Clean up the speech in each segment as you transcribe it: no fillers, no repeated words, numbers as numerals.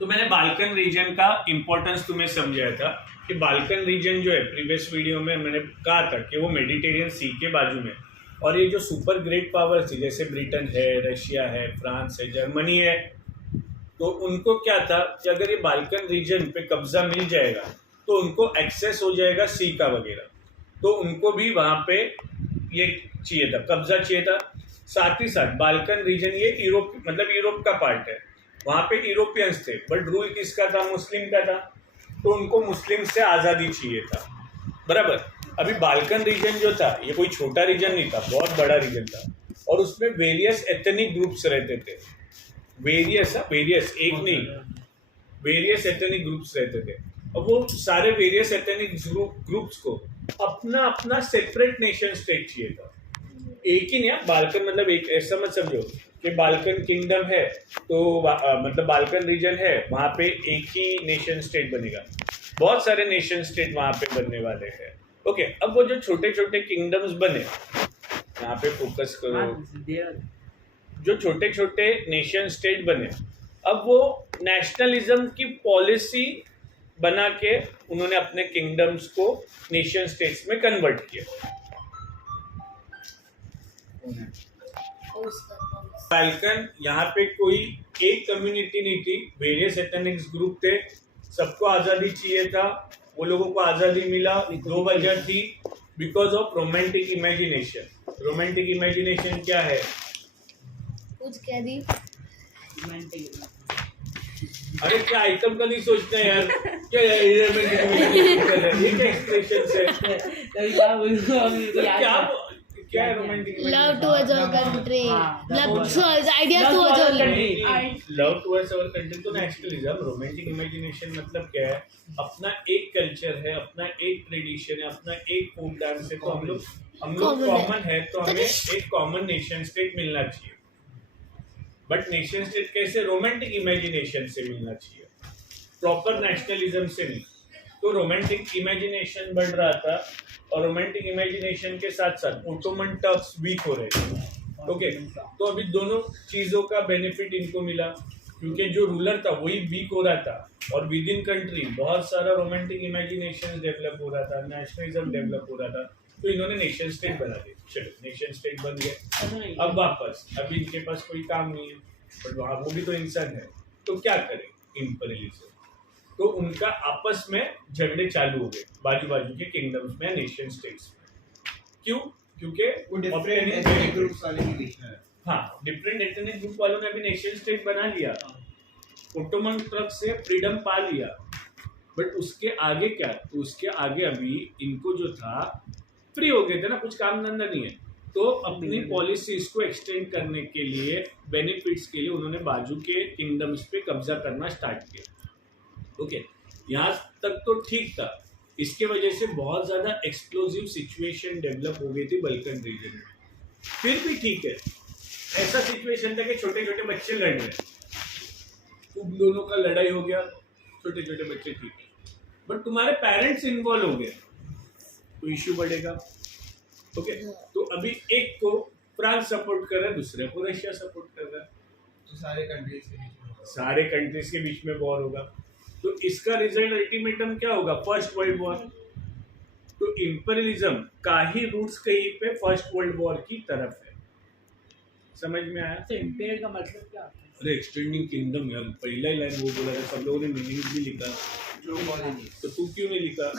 तो मैंने Balkan reason का इम्पोर्टेंस तुम्हें समझाया था कि बाल्कन रीजन जो है प्रीवियस वीडियो में मैंने कहा था कि वो मेडिटेरियन सी के बाजू में, और ये जो सुपर ग्रेट पावर्स थी जैसे ब्रिटेन है, रशिया है, फ्रांस है, जर्मनी है, तो उनको क्या था कि अगर ये बाल्कन रीजन पे कब्जा मिल जाएगा तो उनको एक्सेस हो जाएगा सी का वगैरह, तो उनको भी वहाँ पे ये चाहिए था, कब्जा चाहिए था। साथ ही साथ बाल्कन रीजन ये यूरोप मतलब यूरोप का पार्ट है, वहाँ पे यूरोपियंस थे बट रूल किसका था, मुस्लिम का था, तो उनको मुस्लिम से आज़ादी चाहिए था, बराबर। अभी बाल्कन रीजन जो था ये कोई छोटा रीजन नहीं था, बहुत बड़ा रीजन था, और उसमें वेरियस एथनिक ग्रुप्स रहते थे, वेरियस एक नहीं, वेरियस एथनिक ग्रुप्स रहते थे। अब वो सारे वेरियस एथनिक ग्रुप्स को अपना अपना सेपरेट नेशन स्टेट चाहिए था, एक ही नहीं। बाल्कन मतलब एक ऐसा मत समझो कि बाल्कन किंगडम है तो मतलब बाल्कन रीजन है वहाँ पे एक ही नेशन स्टेट बनेगा, बहुत सारे नेशन स्टेट वहाँ पे बनने वाले हैं। ओके, अब वो जो छोटे छोटे किंगडम्स बने, यहाँ पे फोकस करो, जो छोटे छोटे नेशन स्टेट बने, अब वो नेशनलिज्म की पॉलिसी बना के उन्होंने अपने किंगडम्स को नेशन स्टेट्स में कन्वर्ट किया। बाल्कन यहाँ पे कोई एक कम्युनिटी नहीं थी, वेरियस एथनिक ग्रुप थे, सबको आज़ादी चाहिए था, वो लोगों को आज़ादी मिला। 2 वजह थी, because of romantic imagination. Romantic imagination क्या है? कुछ कह दी। अरे क्या आइटम का नहीं सोचना यार, क्या ये क्या एक्सप्रेशन है, क्या है romantic? Love towards our country, idea towards our country, love towards our country तो नेशनलिज्म। रोमांटिक इमेजिनेशन मतलब क्या है? अपना एक कल्चर है, अपना एक ट्रेडिशन है, अपना एक फोक डांस है, तो हम लोग कॉमन है, तो हमें एक कॉमन नेशन स्टेट मिलना चाहिए। बट नेशन स्टेट कैसे? रोमांटिक इमेजिनेशन से मिलना चाहिए, प्रॉपर नेशनलिज्म से नहीं। तो रोमांटिक इमेजिनेशन बढ़ रहा था, और रोमांटिक इमेजिनेशन के साथ साथ ओटोमन टर्क्स वीक हो रहे थे। ओके, तो अभी दोनों चीज़ों का बेनिफिट इनको मिला, क्योंकि जो रूलर था वही वीक हो रहा था, और विद इन कंट्री बहुत सारा रोमांटिक इमेजिनेशन डेवलप हो रहा था, नेशनलिज्म डेवलप हो रहा था, तो इन्होंने नेशन स्टेट बना दिया। चलो, नेशन स्टेट बन गए। अब वापस अभी इनके पास कोई काम नहीं है, बट वहाँ वो भी तो इंसान है, तो क्या करें? इंपीरियलिज्म। तो उनका आपस में झगड़े चालू हो गए बाजू बाजू के किंगडम्स में, नेशन स्टेट्स में। क्यों? क्योंकि वो डिफरेंट एथनिक ग्रुप्स वाले के बीच में। हाँ, डिफरेंट एथनिक ग्रुप वालों ने भी नेशन स्टेट बना लिया, ओटोमन टर्क से फ्रीडम पा लिया, बट उसके आगे क्या? तो उसके आगे अभी इनको जो था, फ्री हो गए थे ना, कुछ काम धंधा नहीं है, तो अपनी पॉलिसीज को एक्सटेंड करने के लिए, बेनिफिट्स के लिए उन्होंने बाजू के किंगडम्स पे कब्जा करना स्टार्ट किया। ओके, यहाँ तक तो ठीक था। इसके वजह से बहुत ज़्यादा एक्सप्लोजिव सिचुएशन डेवलप हो गई थी बल्कन रीजन में। फिर भी ठीक है, ऐसा सिचुएशन था कि छोटे छोटे बच्चे लड़ रहे, तुम दोनों का लड़ाई हो गया, छोटे छोटे बच्चे ठीक है, बट तुम्हारे पेरेंट्स इन्वॉल्व हो गए तो इश्यू बढ़ेगा। ओके, तो अभी एक को फ्रांस सपोर्ट कर रहा है, दूसरे को रशिया सपोर्ट कर रहा है, तो सारे कंट्रीज के बीच में वॉर होगा। तो इसका रिजल्ट अल्टीमेटम क्या होगा? First world war. तो इंपीरियलिज्म का ही रूट्स कहीं पे फर्स्ट वर्ल्ड वॉर की तरफ है। समझ में आया? तो इंपेयर का मतलब क्या होता है? अरे एक्सटेंडिंग किंगडम यार, पहला ही लाइन वो बोला था, सब लोगों ने मीनिंग भी लिखा, तो तू क्यों नहीं लिखा?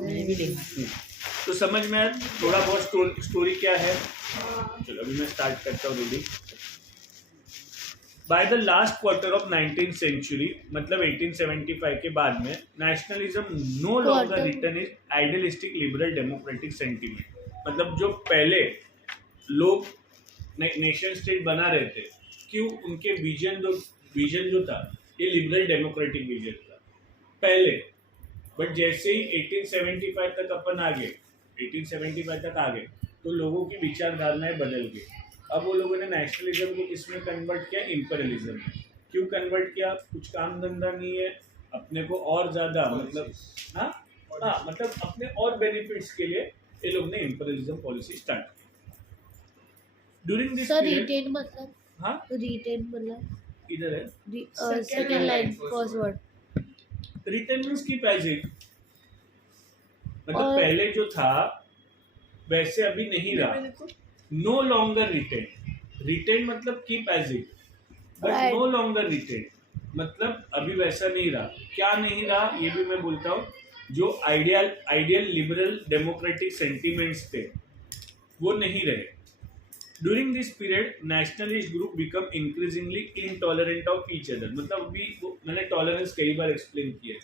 मैंने भी देखा। तो समझ में आया थोड़ा बहुत स्टोरी क्या है? चलो अभी मैं स्टार्ट करता हूँ reading. By the last quarter of 19th century, मतलब 1875 के बाद में, nationalism no longer retained its idealistic liberal democratic sentiment. मतलब जो पहले लोग नेशन स्टेट बना रहे थे, क्यों? उनके विजन जो था ये लिबरल डेमोक्रेटिक विजन था पहले, बट जैसे ही 1875 तक अपन आ गए, 1875 तक आ गए, तो लोगों की विचारधारणाएं बदल गई। अब वो लोगों ने नेशनलिज्म को किसमें कन्वर्ट किया? इंपीरियलिज्म में। क्यों कन्वर्ट किया? कुछ काम धंधा नहीं है, अपने को और ज़्यादा मतलब मतलब अपने और बेनिफिट्स के लिए ये लोग ने इंपीरियलिज्म पॉलिसी स्टार्ट की। ड्यूरिंग दिस सर रिटेन मतलब? हाँ, रिटेन मतलब इधर है second line first word retain means keep as it, मतलब और- पहले जो था वैसे अभी नहीं रहा, नो लॉन्गर रिटेन, रिटेन मतलब keep as it but Right. No longer retain मतलब अभी वैसा नहीं रहा। क्या नहीं रहा ये भी मैं बोलता हूँ, जो आइडियल लिबरल डेमोक्रेटिक सेंटिमेंट्स थे वो नहीं रहे। During this period nationalist group become increasingly intolerant of each other, मतलब अभी मैंने टॉलरेंस कई बार एक्सप्लेन किया है,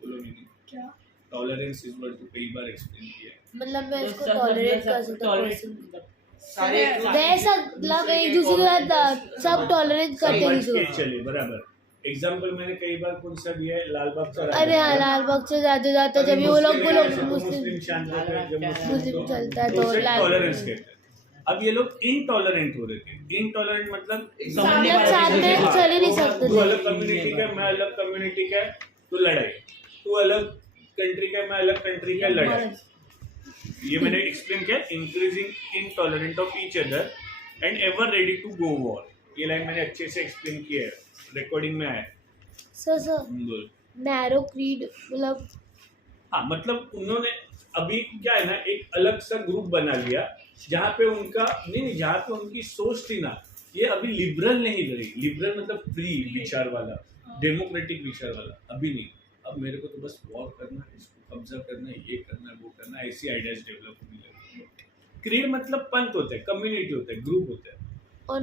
बोलो नहीं क्या टॉलरेंस इस वर्ड को कई बार एक्सप्लेन किया है। मतलब मैं इसको टॉलरेट कर सकता हूँ person। सारे वैसा मतलब एक दूसरे के साथ सब टॉलरेट करते ही समझ के तो। चले बराबर। एग्जाम्पल मैंने कई बार कौन सा दिया है, लाल बाग चा अरे हाँ, लाल बाग से जाते जाते जब ये वो लोग मुस्लिम मुस्लिम शांत होते हैं, जब मुस्लिम चलता है तो लाल टॉलरेंस कहते हैं। अब ये लोग इनटॉलरेंट हो रहे थे। इनटॉलरेंट मतलब मतलब साथ में चल ही नहीं सकते तू थे। अलग कम्युनिटी का है, मैं अलग कम्युनिटी का है, तो लड़ाई। तू अलग कंट्री का है, मैं अलग कंट्री का है, लड़ाई। ये मैंने एक्सप्लेन किया, increasing intolerant of each other and ever ready to go war. ये लाइन मैंने अच्छे से एक्सप्लेन किया है, रिकॉर्डिंग में आया। सर बोल। नैरो क्रीड मतलब हाँ मतलब उन्होंने अभी क्या है ना, एक अलग सा ग्रुप बना लिया जहाँ पे उनका नहीं, जहाँ पे उनकी सोच थी ना, ये अभी लिबरल नहीं रही। लिबरल मतलब फ्री विचार वाला, डेमोक्रेटिक विचार वाला, अभी नहीं। अब मेरे को तो बस वॉर करना है, इसको कब्जा करना है, ये करना है, वो करना है, ऐसी आइडियाज डेवलप होने लगे। क्रीड मतलब पंथ होता है, कम्युनिटी होता है, ग्रुप होता है, और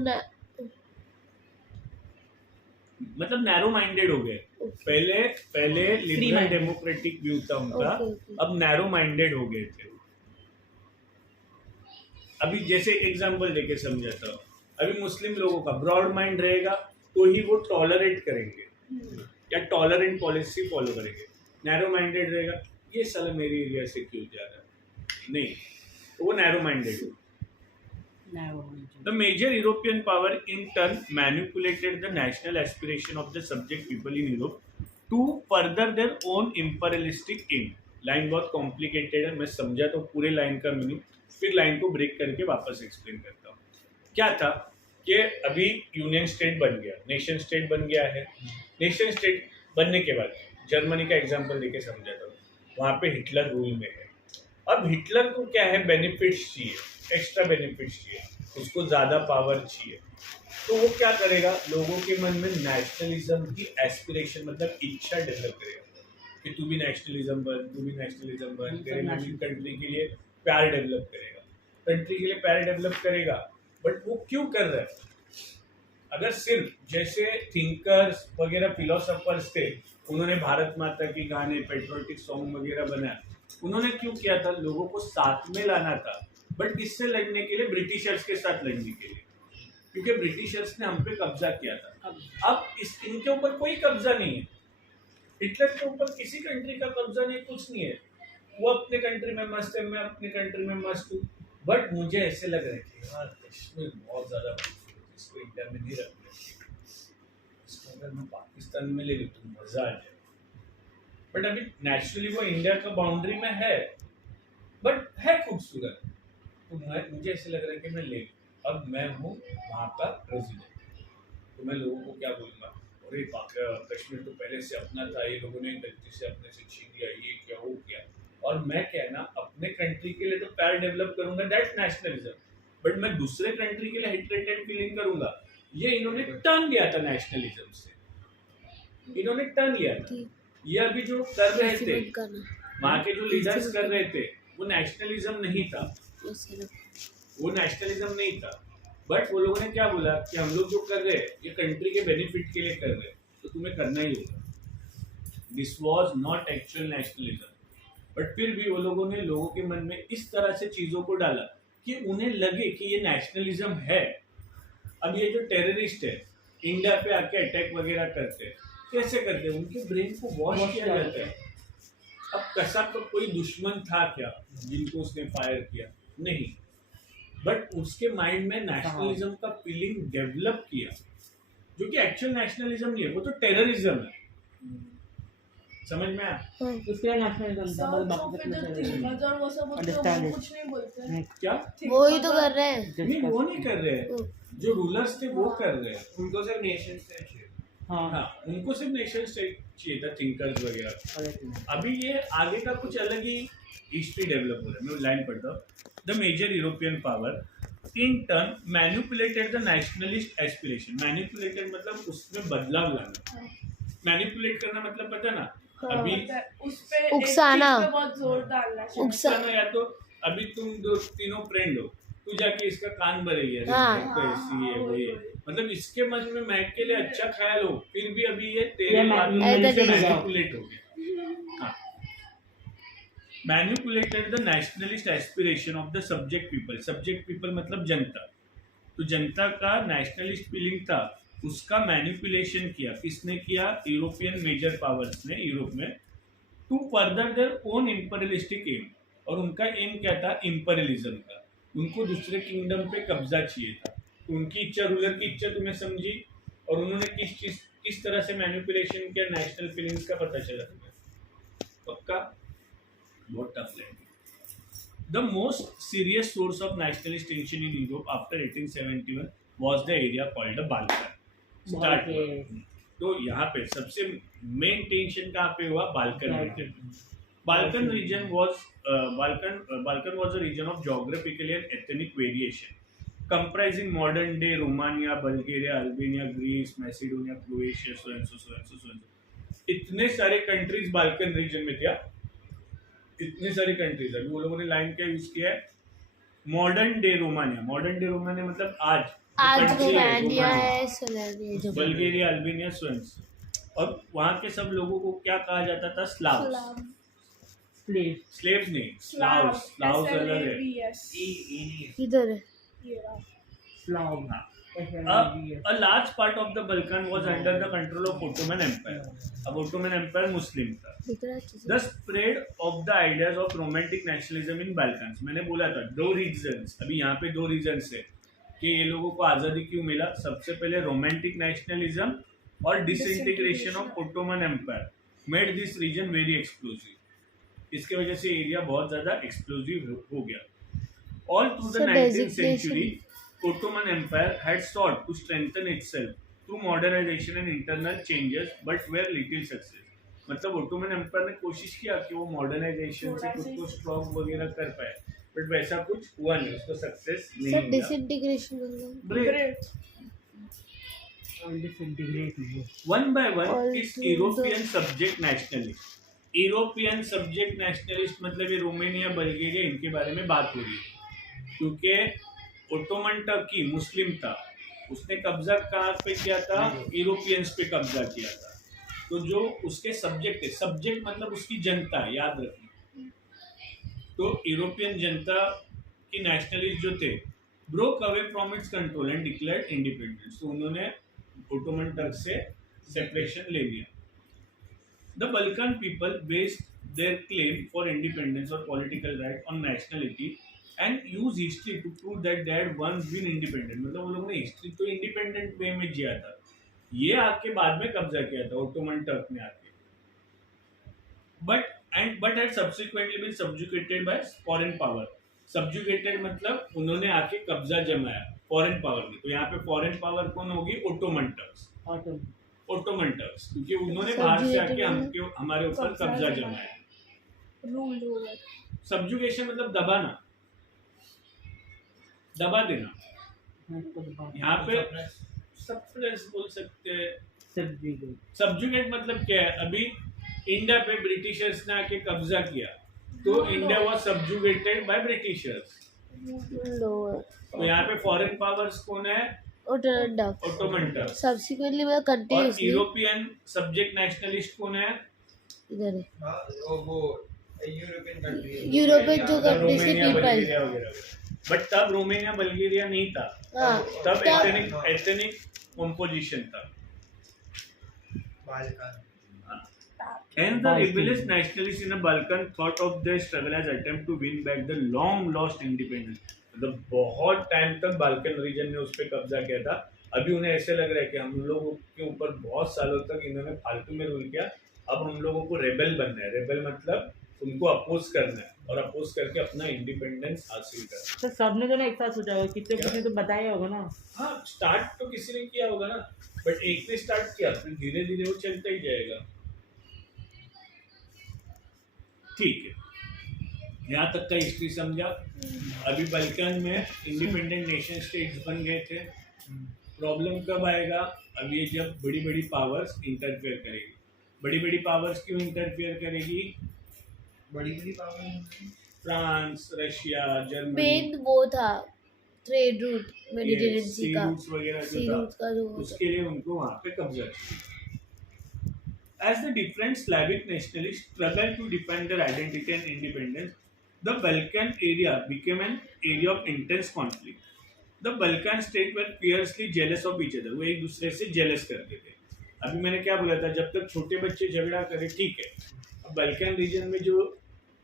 मतलब नैरो माइंडेड हो गए। पहले लिबरल डेमोक्रेटिक व्यू था उनका, Okay. अब नैरो माइंडेड हो गए थे। अभी जैसे एग्जांपल देके समझाता हूँ, अभी मुस्लिम लोगों का ब्रॉड माइंड रहेगा तो ही वो टॉलरेट करेंगे या टॉलरेंट पॉलिसी फॉलो करेंगे। नैरो माइंडेड रहेगा, ये साला मेरी एरिया से क्यों जा रहा है, नहीं, तो वो नैरो माइंडेड हो। The major European power in turn manipulated the national aspiration of the subject people in Europe to further their own imperialistic aim. Line बहुत कॉम्प्लिकेटेड है, मैं समझा तो पूरे लाइन का मीनिंग, फिर लाइन को ब्रेक करके वापस एक्सप्लेन करता हूँ। क्या था कि अभी यूनियन स्टेट बन गया, नेशन स्टेट बन गया है। नेशन स्टेट बनने के बाद जर्मनी का एग्जाम्पल लेके समझाता हूँ, वहाँ पे हिटलर रूल में है। अब हिटलर को क्या है, बेनिफिट्स चाहिए, एक्स्ट्रा बेनिफिट्स चाहिए, उसको ज़्यादा पावर चाहिए, तो वो क्या करेगा, लोगों के मन में नेशनलिज्म की एस्पिरेशन मतलब इच्छा डेवलप करेगा कि तू भी नेशनलिज्म बन, तू भी नेशनलिज्म बन, तेरे नई कंट्री के लिए प्यार डेवलप करेगा, कंट्री के लिए प्यार डेवलप करेगा। बट वो क्यों कर रहा है? अगर सिर्फ जैसे थिंकर्स वगैरह फिलोसोफर्स थे, उन्होंने भारत माता की गाने, पेट्रियोटिक सॉन्ग वगैरह बनाया, उन्होंने क्यों किया था, लोगों को साथ में लाना था। बट इससे लड़ने के लिए, ब्रिटिशर्स के साथ लड़ने के लिए, क्योंकि ब्रिटिशर्स ने हम पे कब्जा किया था। अब इनके ऊपर कोई कब्जा नहीं है, हिटलर के ऊपर किसी कंट्री का कब्जा नहीं, कुछ नहीं है। वो अपने कंट्री में मस्त है, मैं अपने कंट्री में मस्त हूँ। बट मुझे ऐसे लग रहा है कि यार कश्मीर बहुत ज़्यादा खूबसूरत है, इसको इंडिया में नहीं रखना चाहिए, इसको अगर मैं पाकिस्तान में ले लूँ तो मज़ा आ जाए। बट अभी नेचुरली वो इंडिया का बाउंड्री में है, बट है खूबसूरत, तो मुझे ऐसे लग रहा है कि मैं ले लूँ। अब मैं हूँ वहाँ का प्रेसिडेंट, तो मैं लोगों को क्या बोलूँगा, अरे कश्मीर तो पहले से अपना था, ये लोगों ने गलती से अपने से छीन लिया, ये क्या हो गया। और मैं क्या है ना, अपने कंट्री के लिए तो प्यार डेवलप करूंगा, दैट्स नेशनलिज्म। बट मैं दूसरे कंट्री के लिए हेट्रेड एंड फीलिंग करूंगा, ये इन्होंने टर्न लिया था नेशनलिज्म से, इन्होंने टर्न लिया था। ये अभी जो कर रहे थे, वहाँ के जो लीडर्स कर रहे थे, वो नेशनलिज्म नहीं था, वो नेशनलिज्म नहीं था। बट वो लोगों ने क्या बोला कि हम लोग जो कर रहे हैं ये कंट्री के बेनिफिट के लिए कर रहे हैं, तो तुम्हें करना ही होगा। This was not actual nationalism, but फिर भी वो लोगों ने लोगों के मन में इस तरह से चीज़ों को डाला कि उन्हें लगे कि ये नेशनलिज्म है। अब ये जो टेररिस्ट है इंडिया पे आके अटैक वगैरह करते हैं, कैसे करते हैं, उनके ब्रेन को वॉश किया जाता है। अब कसाब का कोई दुश्मन था क्या जिनको उसने फायर किया? नहीं, बट उसके माइंड में नेशनलिज्म का फीलिंग डेवलप किया, जो कि एक्चुअल नेशनलिज्म नहीं है, वो तो टेररिज्म है। समझ में आया? हाँ। उसके नेशनलिज्म था मतलब बाकी फिर जो कुछ थिंकर्स और वो सब होते हैं Understand वो it. कुछ नहीं बोलते हैं क्या? वो ही तो कर रहे हैं। नहीं वो नहीं कर रहे हैं, जो रूलर्स थे वो कर रहे हैं। उनको सिर्फ नेशन स्टेट चाहिए। हाँ हाँ, उनको सिर्फ नेशन स्टेट चाहिए था, थिंकर्स वगैरह। अभी ये आगे का कुछ अलग ही हिस्ट्री डेवलप हो रहा है। मैं लाइन पढ़ता हूँ। The major European power in turn manipulated the nationalist aspiration. Manipulated मतलब उसमें बदलाव लाना। मैनिपुलेट करना मतलब पता है ना, अभी उस पे एक उकसाना। चीज पे बहुत जोर डालना चाहिए। उकसाना, या तो अभी तुम दो तीनों फ्रेंड हो, तू जाके इसका कान भरेगी, अरे हाँ। भाई तो ऐसी है वो ये, मतलब इसके मन में महक के लिए अच्छा ख्याल हो, फिर भी अभी ये ये तेरे बात में manipulate मैनिपुलेट हो गया। हाँ, manipulated the nationalist aspiration of the subject people. Subject people मतलब जनता। तो जनता का नेशनलिस्ट फीलिंग था, उसका मैनिपुलेशन किया। किसने किया? यूरोपियन मेजर पावर्स ने, यूरोप में, to further their own imperialistic aim. और उनका एम क्या था? इंपीरियलिज्म का। उनको दूसरे किंगडम पे कब्जा चाहिए था। तो उनकी इच्छा, रूलर की इच्छा तुम्हें समझी, और उन्होंने किस तरह से मैनिपुलेशन किया, नेशनल फीलिंग्स का पता चला तुम्हें? पक्का? बहुत tough language. The most serious source of nationalist tension in Europe after 1871 was the area called the Balkan. Start Balkan. तो यहाँ पे सबसे मेन टेंशन कहाँ पे हुआ? Balkan reason. Balkan region was Balkan was a region of geographical and ethnic variation, comprising modern day Romania, Bulgaria, Albania, Greece, Macedonia, Croatia, so and so, so and so, so and so. इतने सारे countries Balkan reason में थे। इतने सारी countries. अभी वो लोगों ने लाइन क्या यूज किया है? Modern day Romania. Modern day Romania मतलब आज रोमानिया है, स्लोवेनिया जो बल्गेरिया, अल्बानिया, स्वेंस। और वहाँ के सब लोगों को क्या कहा जाता था? स्लाव्स। स्लेव स्लेव्स नहीं, स्लाव्स। स्लाव्स अलग है। इधर है। स्लाव हाँ। A large part of the Balkan was under the control of Ottoman Empire. अब Ottoman Empire मुस्लिम था। The spread of the ideas of romantic nationalism in Balkans. मैंने बोला था दो रीजन्स, अभी यहाँ पे दो रीजन्स है कि ये लोगों को आज़ादी क्यों मिला। सबसे पहले रोमांटिक नेशनलिज्म और disintegration of Ottoman empire made this region very explosive. इसके वजह से एरिया बहुत ज़्यादा एक्सप्लोसिव हो गया। All through the 19th century, Ottoman Empire had sought to strengthen itself through modernization and internal changes, but were little success. मतलब Ottoman empire ने कोशिश किया कि वो मॉडर्नाइजेशन से खुद को स्ट्रॉन्ग वगैरह कर पाए, बट वैसा कुछ हुआ नहीं, उसको सक्सेस नहीं सर मिला। डिसइंटीग्रेशन मतलब One by one, it's European subject nationalist. European subject nationalist मतलब ये रोमानिया, बल्गेरिया, इनके बारे में बात हो रही है, क्योंकि ओटोमन टर्की मुस्लिम था, उसने कब्जा कहाँ पे किया था? यूरोपियंस पे कब्जा किया था। तो जो उसके सब्जेक्ट है, सब्जेक्ट मतलब उसकी जनता, याद रखना। तो यूरोपियन जनता की नेशनलिस्ट जो थे broke away from its control and declared independence. तो उन्होंने ओटोमन टर्क से सेपरेशन ले लिया। The Balkan people based their claim for independence और political right on nationality and use history to prove that they had once been independent. मतलब वो लोगों ने हिस्ट्री तो इंडिपेंडेंट वे में जिया था, ये आके बाद में कब्जा किया था ओटोमन टर्क ने आके, but had subsequently been subjugated by foreign power. Subjugated मतलब उन्होंने आके कब्जा जमाया फॉरेन पावर ने। तो यहाँ पे फॉरेन पावर कौन होगी? Ottoman Turks. ओटोमन टर्क्स, क्योंकि उन्होंने बाहर से आके हमारे ऊपर कब्जा जमाया। Rule over. सब्जुगेशन मतलब दबाना, दबा देना। यहाँ पे सप्रेस बोल सकते हैं। सब्जुगेट मतलब क्या है? अभी इंडिया पे ब्रिटिशर्स ने आके कब्जा किया, तो India was subjugated by Britishers. तो यहाँ पे फॉरेन पावर्स कौन है? Ottoman Turk. सब्सिक्वेंटली मतलब और कंटिन्यूअसली यूरोपियन सब्जेक्ट नेशनलिस्ट कौन है? इधर है। हाँ, वो यूरोपियन कंट्री। यूरोपियन जो कंट्रीज के रोमानिया, पीपल। बल्गेरिया वगैरह। बट तब रोमानिया बल्गेरिया नहीं था, हाँ तब तब एथनिक कंपोजिशन था। Balkan. Hence, the rebellious nationalists in the Balkan thought of their struggle as attempt to win back the long lost independence. मतलब बहुत टाइम तक बाल्कन रीजन ने उस पर कब्जा किया था। अभी उन्हें ऐसे लग रहा है कि हम लोगों के ऊपर बहुत सालों तक इन्होंने फालतू में रूल किया, अब हम लोगों को रेबल बनना है। रेबल मतलब उनको अपोज करना है और अपोज करके अपना इंडिपेंडेंस हासिल करना है। तो सबने तो ना एक साथ सोचा होगा, कितने कितने तो बताया होगा ना। हाँ, स्टार्ट तो किसी ने किया होगा ना, बट एक ने स्टार्ट किया, फिर धीरे धीरे वो चलता ही जाएगा। ठीक है, यहाँ तक का हिस्ट्री समझा। अभी बल्कन में इंडिपेंडेंट नेशन स्टेट्स बन गए थे। प्रॉब्लम कब आएगा? अब ये जब बड़ी बड़ी पावर्स इंटरफेयर करेगी। बड़ी बड़ी पावर्स क्यों इंटरफेयर करेगी? बड़ी बड़ी power France, Russia, Germany, main वो था ट्रेड रूट मेडिटेरेनियन सी सी का, रूट्स वगैरह सी जो रूट था, का जो उसके लिए उनको वहाँ पे कब्जा किया। As the different Slavic nationalists struggled to defend their identity and independence, the Balkan area became an area of intense conflict. The Balkan states were fiercely jealous of each other. वो एक दूसरे से jealous करते थे। अभी मैंने क्या बोला था, जब तक छोटे बच्चे झगड़ा करे ठीक है। अब बल्कन रीजन में जो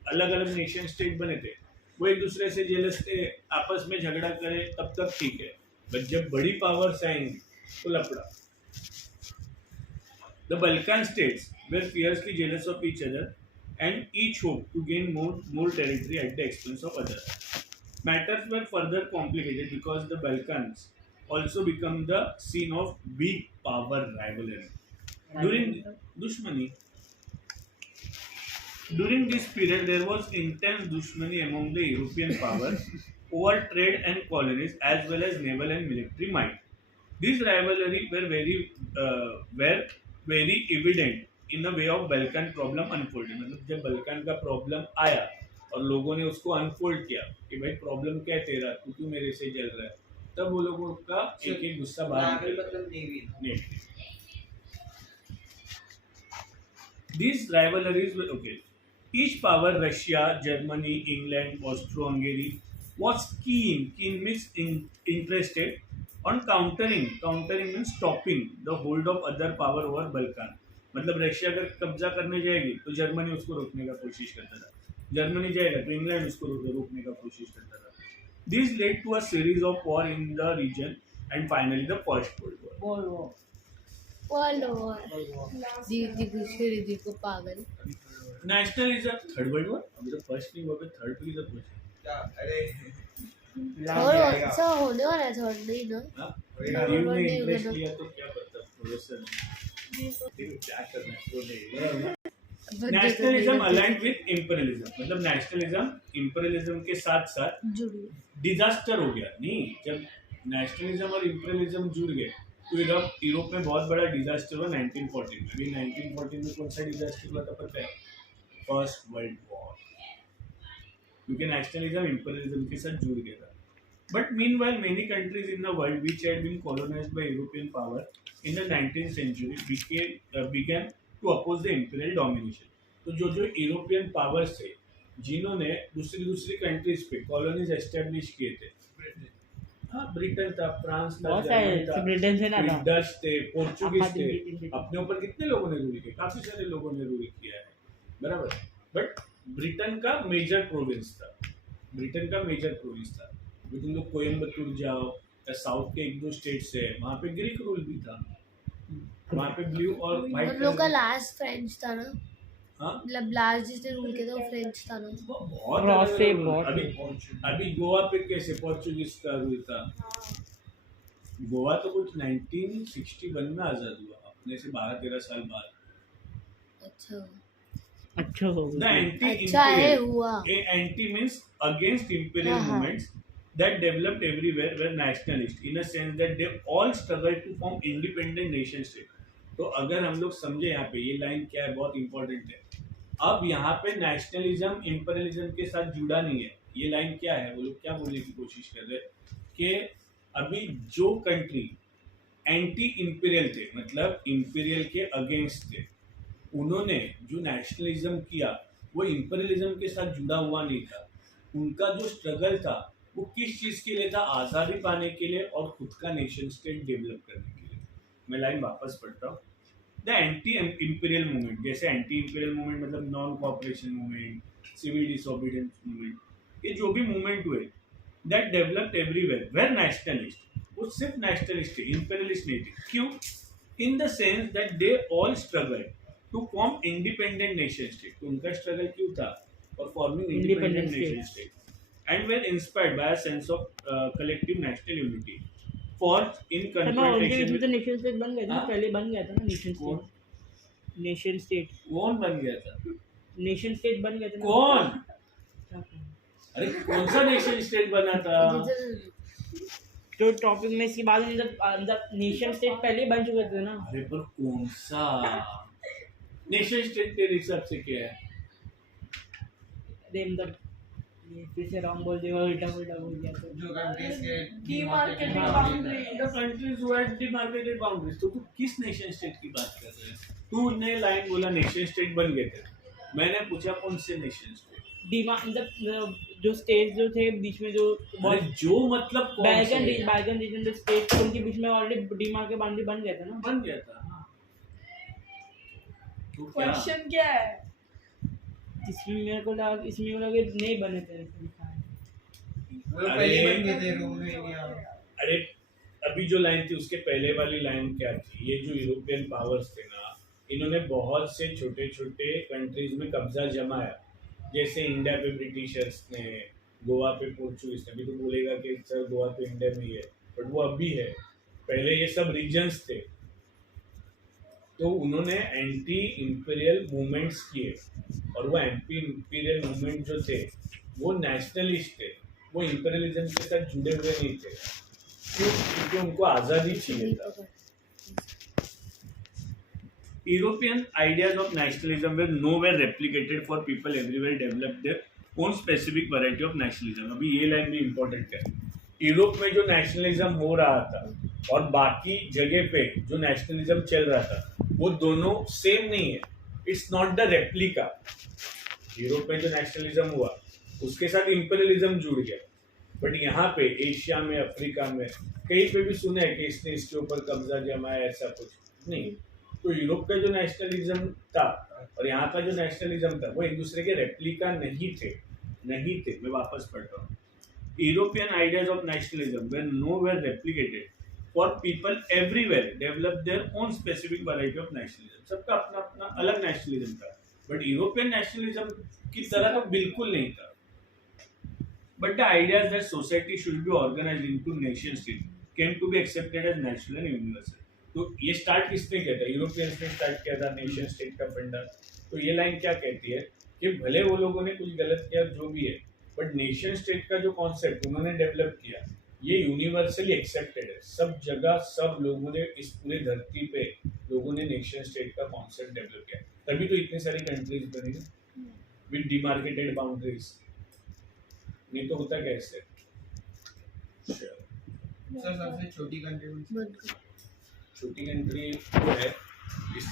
अलग अलग नेशन स्टेट बने थे वो एक दूसरे से जेलस थे, आपस में झगड़ा करे तब तक ठीक है, बट जब बड़ी पावर्स आएंगी तो लफड़ा। The Balkan states were fiercely jealous of each other and each hoped to gain more territory at the expense of others. Matters were further complicated because the Balkans also become the scene of big power rivalry. During this period, there was intense dushmani among the European powers over trade and colonies as well as naval and military might. These rivalries were very evident in the way of Balkan problem unfolded. मतलब जब Balkan का problem आया और लोगों ने उसको unfold किया कि भाई प्रॉब्लम क्या है तेरा, तू क्यों मेरे से जल रहा है, तब वो लोगों का एक एक गुस्सा बाहर निकला। मतलब navy These rivalries were okay. Each power, Russia, Germany, England, Austro-Hungary, was keen means interested on countering means stopping the hold of other power over Balkan. मतलब रशिया अगर कब्जा करने जाएगी तो जर्मनी उसको रोकने का कोशिश करता था, जर्मनी जाएगा तो इंग्लैंड उसको रोकने का कोशिश करता था। This led to a series of war in the region and finally the First World War. दीदी पूछे दीदी को पागल। Nationalism, Third World War, अभी तो फर्स्ट नहीं हुआ, थर्ड पे किधर पहुंचे? क्या अरे थर्ड सा होने वाला है, थर्ड नहीं ना। हाँ? Third ड्यूब World ने नहीं इंटरेस्ट होगा लिया तो क्या पता प्रोफेसर देखो क्या करना है तो नहीं। नेशनलिज्म अलाइंड विद इंपीरियलिज्म, मतलब नेशनलिज्म इंपीरियलिज्म के साथ साथ जुड़ी। डिजास्टर हो गया। नहीं, जब नेशनलिज्म और इंपीरियलिज्म जुड़ गए तो यूरोप में बहुत बड़ा डिजास्टर हुआ 1914 में। अभी 1914 में कौन सा डिजास्टर हुआ था पता है? फर्स्ट वर्ल्ड वॉर, क्योंकि नेशनलिज्म इंपीरियलिज्म के साथ जुड़ गया था। But meanwhile, many countries in the world which had been colonized by European power in the 19th century began to oppose the imperial domination. तो जो यूरोपियन पावर्स थे जिन्होंने दूसरी कंट्रीज पे कॉलोनीज एस्टेब्लिश किए थे, हाँ ब्रिटेन था, फ्रांस था, जर्मनी था, ब्रिटेन से ना था, डच थे, पोर्चुगीज थे, अपने ऊपर कितने लोगों ने रूल किया? काफी सारे लोगों ने रूल किया है, बराबर। बट ब्रिटेन का मेजर प्रोविंस था, अभी तुम लोग कोयम्बतूर जाओ या साउथ के एक दो स्टेट्स है, वहाँ पे ग्रीक रूल भी था, वहाँ पे ब्लू और हम व्हाइट लोग का लास्ट फ्रेंच था ना, हाँ मतलब लास्ट जिसने रूल किया था वो फ्रेंच था ना। बहुत बहुत से अलग-अलग बहुत रूल। अभी गोवा पे कैसे पोर्चुगीज का रूल था। गोवा तो कुछ 1961 में आजाद हुआ, अपने से 12-13 साल बाद। अच्छा हो The गया। अच्छा है हुआ। anti means against imperial हाँ। movements that developed everywhere were nationalist in a sense that they all struggled to form independent nation state. तो अगर हम लोग समझे यहाँ पे ये लाइन क्या है, बहुत इंपॉर्टेंट है। अब यहाँ पे नेशनलिज्म इंपीरियलिज्म के साथ जुड़ा नहीं है। ये लाइन क्या है, वो लोग क्या बोलने की कोशिश कर रहे हैं कि अभी जो कंट्री एंटी इंपीरियल थे, मतलब इंपीरियल के अगेंस्ट थे, उन्होंने जो नेशनलिज्म किया वो इंपीरियलिज्म के साथ जुड़ा हुआ नहीं था। उनका जो स्ट्रगल था वो किस चीज़ के लिए था? आज़ादी पाने के लिए और खुद का नेशन स्टेट डेवलप करने के लिए। मैं लाइन वापस पढ़ता हूँ। द एंटी इंपीरियल मूवमेंट, जैसे एंटी इंपीरियल मूवमेंट मतलब non cooperation movement, civil disobedience movement, ये जो भी मूवमेंट हुए that developed everywhere were nationalist, वो सिर्फ नेशनलिस्ट थे, इंपीरियलिस्ट नहीं थे। क्यों? In the sense that they all struggle to form independent nation state. तो उनका स्ट्रगल क्यों था for forming Independent independent nation state and were inspired by a sense of collective national unity for in sir मैं उनके बीच में तो confrontation. Nation state बन गया था ना, हाँ? पहले बन गया था ना नेशन कौन? स्टेट। नेशन स्टेट कौन बन गया था? नेशन स्टेट बन गया था ना। कौन? क्या कहूँ? अरे कौन सा नेशन स्टेट बना था? तो टॉपिक में इसकी बात नहीं, मतलब नेशन स्टेट पहले ही बन चुके थे ना। अरे पर कौन सा नेशन स्टेट तेरे हिसाब से क्या है? अरे मतलब ये फिर से रॉन्ग बोल दिया, उल्टा उल्टा बोल दिया तो। जो कंट्रीज के Demarcated boundaries. The countries who had demarcated boundaries। तो तू किस नेशन स्टेट की बात कर रहे है? तूने लाइन बोला नेशन स्टेट बन गए थे, मैंने पूछा कौन से नेशन स्टेट? मतलब जो स्टेट जो थे बीच में जो अरे जो मतलब कौन बैगन से? बैगन रीजन जो स्टेट थे उनके बीच में ऑलरेडी डीमार्क के बाउंड्री बन गया था ना। बन गया था। हाँ। तो क्या? क्वेश्चन क्या है? इसमें मेरे को लगा नहीं बने थे ऐसे लिखा है। वो लोग पहले ही बन गए थे रोमेनिया। अरे अभी जो लाइन थी उसके पहले वाली लाइन क्या थी? ये जो यूरोपियन पावर्स थे ना, इन्होंने बहुत से छोटे छोटे कंट्रीज में कब्जा जमाया। जैसे इंडिया पे ब्रिटिशर्स ने, गोवा पे पोर्चुगीज ने। अभी तो बोलेगा कि सर गोवा तो इंडिया में ही है, बट वो अभी है, पहले ये सब रीजन्स थे। तो उन्होंने एंटी इंपीरियल मूवमेंट्स किए, और वो एंटी इंपीरियल मूवमेंट जो थे वो नेशनलिस्ट थे, वो इंपीरियलिज्म के साथ जुड़े हुए नहीं थे। क्यों? क्योंकि उनको आज़ादी चाहिए था। European ideas of nationalism were nowhere replicated for people everywhere developed their own specific variety of nationalism। अभी ये लाइन भी इम्पोर्टेंट है। यूरोप में जो नेशनलिज्म हो रहा था और बाकी जगह पे जो नेशनलिज्म चल रहा था, वो दोनों सेम नहीं है। It's not the replica. Europe में जो नेशनलिज्म हुआ उसके साथ इंपीरियलिज्म जुड़ गया, बट यहाँ पे एशिया में, अफ्रीका में कहीं पे भी सुना है कि इसने इसके ऊपर कब्जा जमाया, ऐसा कुछ नहीं। तो यूरोप का जो नेशनलिज्म था और यहाँ का जो नेशनलिज्म था वो एक दूसरे के रेप्लिका नहीं थे। मैं वापस पढ़ता हूँ। European ideas of nationalism were nowhere replicated for people everywhere develop their own specific variety of nationalism. सबका अपना अपना अलग नेशनलिज्म था, बट यूरोपियन नेशनलिज्म की तरह तो बिल्कुल नहीं था। But the ideas that society should be organized into nation state came to be accepted as natural and universal। तो ये स्टार्ट किसने किया था? यूरोपियंस ने स्टार्ट किया था नेशन स्टेट का फंडा। तो ये लाइन क्या कहती है कि भले वो लोगों ने कुछ गलत किया जो भी है, बट नेशन स्टेट का जो कॉन्सेप्ट उन्होंने डेवलप किया ये यूनिवर्सली एक्सेप्टेड है। सब जगह सब लोगों ने, इस पूरे धरती पे लोगों ने नेशन स्टेट का कॉन्सेप्ट डेवलप किया, तभी तो इतनी सारी कंट्रीज बनी विद डिमार्केटेड बाउंड्रीज। नहीं तो होता कैसे? सर सबसे छोटी कंट्री छोटी कंट्री वो है